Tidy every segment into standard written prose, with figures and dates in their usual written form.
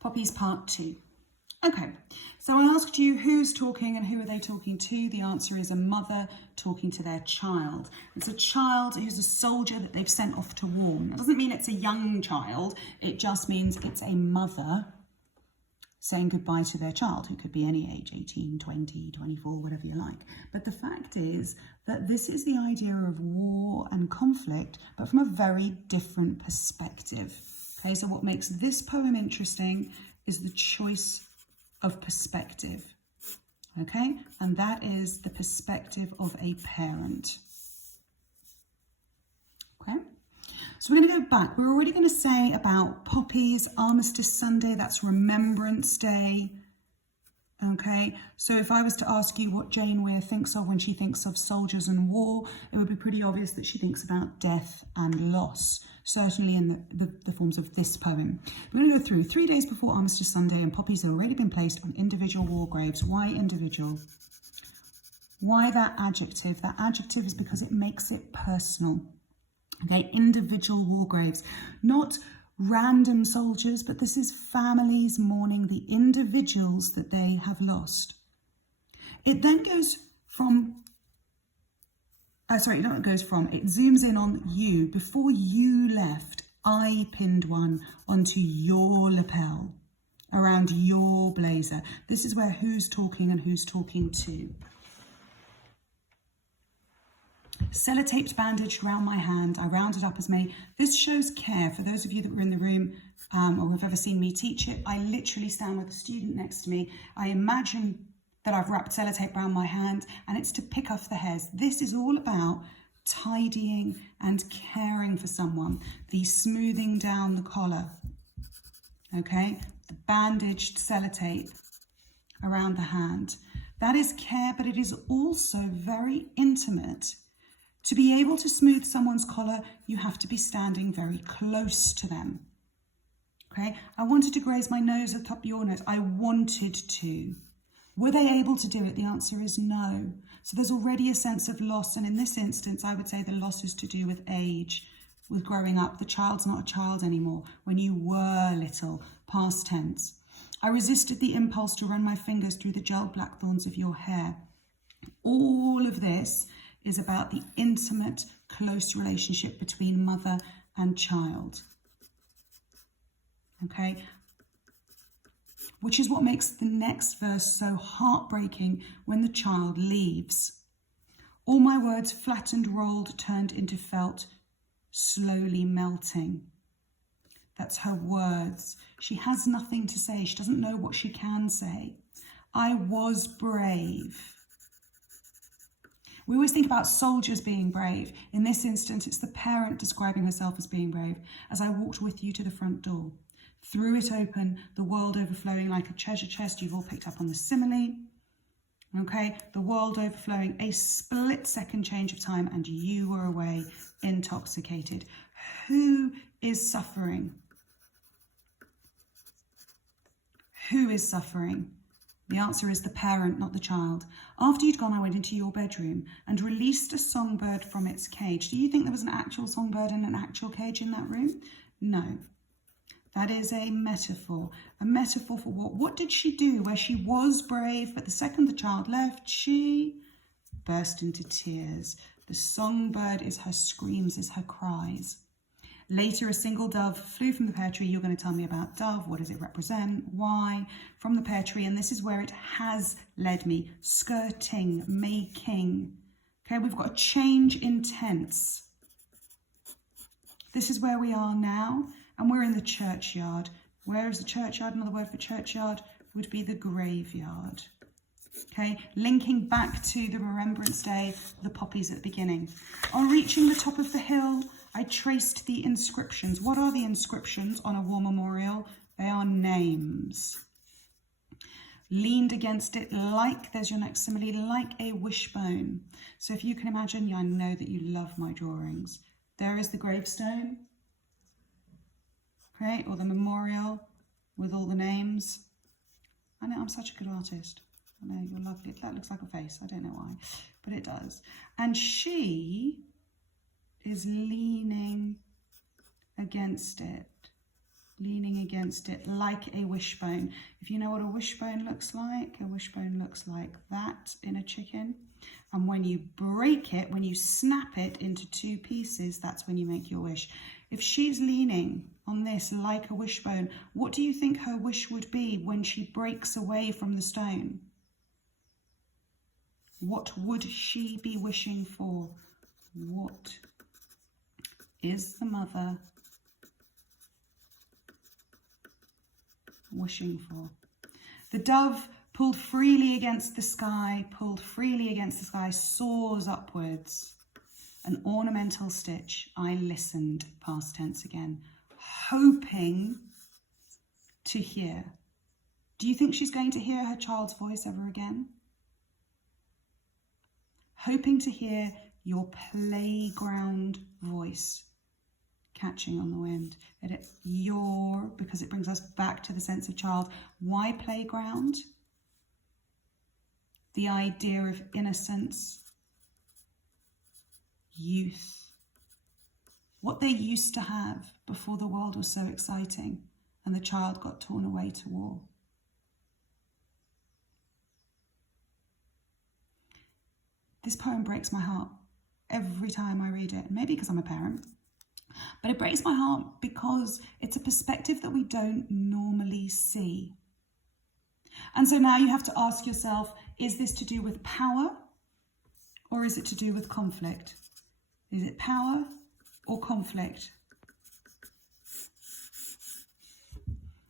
Poppies part 2. Okay, so I asked you who's talking and who are they talking to. The answer is a mother talking to their child. It's a child who's a soldier that they've sent off to war. That doesn't mean it's a young child. It just means it's a mother saying goodbye to their child, who could be any age, 18, 20, 24, whatever you like. But the fact is that this is the idea of war and conflict, but from a very different perspective. Okay, so what makes this poem interesting is the choice of perspective. Okay, and that is the perspective of a parent. Okay. So we're going to go back. We're already going to say about Poppies, Armistice Sunday, that's Remembrance Day. Okay, so if I was to ask you what Jane Weir thinks of when she thinks of soldiers and war, it would be pretty obvious that she thinks about death and loss, certainly in the forms of this poem. We're going to go through 3 days before Armistice Sunday, and poppies have already been placed on individual war graves. Why individual? Why that adjective? That adjective is because it makes it personal. Okay, individual war graves, not random soldiers, but this is families mourning the individuals that they have lost. It then goes from, it zooms in on you. Before you left, I pinned one onto your lapel, around your blazer. This is where who's talking and who's talking to. Sellotaped bandaged around my hand, I rounded up as many. This shows care. For those of you that were in the room or have ever seen me teach it, I literally stand with a student next to me. I imagine that I've wrapped sellotape around my hand, and it's to pick off the hairs. This is all about tidying and caring for someone. The smoothing down the collar, okay? The bandaged sellotape around the hand. That is care, but it is also very intimate. To be able to smooth someone's collar, you have to be standing very close to them. Okay, I wanted to graze my nose at the top of your nose. I wanted to. Were they able to do it? The answer is no. So there's already a sense of loss. And in this instance, I would say the loss is to do with age, with growing up. The child's not a child anymore. When you were little, past tense. I resisted the impulse to run my fingers through the gel black thorns of your hair. All of this is about the intimate, close relationship between mother and child. Okay? Which is what makes the next verse so heartbreaking when the child leaves. All my words flattened, rolled, turned into felt, slowly melting. That's her words. She has nothing to say. She doesn't know what she can say. I was brave. We always think about soldiers being brave. In this instance, it's the parent describing herself as being brave. As I walked with you to the front door, threw it open, the world overflowing like a treasure chest. You've all picked up on the simile. Okay, the world overflowing, a split-second change of time, and you were away, intoxicated. Who is suffering? Who is suffering? The answer is the parent, not the child. After you'd gone, I went into your bedroom and released a songbird from its cage. Do you think there was an actual songbird in an actual cage in that room? No. That is a metaphor. A metaphor for what? What did she do where she was brave, but the second the child left, she burst into tears. The songbird is her screams, is her cries. Later, a single dove flew from the pear tree. You're going to tell me about dove. What does it represent? Why? From the pear tree. And this is where it has led me. Skirting, making. Okay, we've got a change in tense. This is where we are now. And we're in the churchyard. Where is the churchyard? Another word for churchyard would be the graveyard. Okay, linking back to the Remembrance Day, the poppies at the beginning. On reaching the top of the hill, I traced the inscriptions. What are the inscriptions on a war memorial? They are names. Leaned against it like, there's your next simile, like a wishbone. So if you can imagine, I know that you love my drawings. There is the gravestone, okay, or the memorial with all the names. I know I'm such a good artist. I know you're lovely. That looks like a face. I don't know why, but it does. And she is leaning against it. leaning against it like a wishbone. If you know what a wishbone looks like that in a chicken. And when you break it, when you snap it into two pieces, that's when you make your wish. If she's leaning on this like a wishbone, what do you think her wish would be when she breaks away from the stone? What would she be wishing for? What is the mother wishing for? The dove pulled freely against the sky, soars upwards. An ornamental stitch. I listened, past tense again, hoping to hear. Do you think she's going to hear her child's voice ever again? Hoping to hear your playground voice catching on the wind. Because it brings us back to the sense of child. Why playground? The idea of innocence, youth, what they used to have before the world was so exciting and the child got torn away to war. This poem breaks my heart every time I read it, maybe because I'm a parent, but it breaks my heart because it's a perspective that we don't normally see. And so now you have to ask yourself, is this to do with power or is it to do with conflict? Is it power or conflict?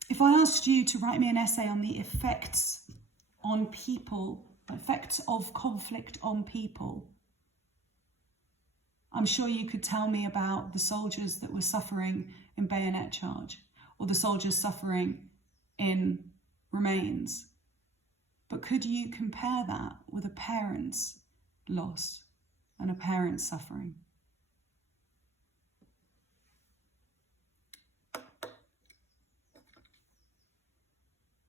If I asked you to write me an essay on the effects on people, effects of conflict on people, I'm sure you could tell me about the soldiers that were suffering in bayonet charge or the soldiers suffering in remains. But could you compare that with a parent's loss and a parent's suffering?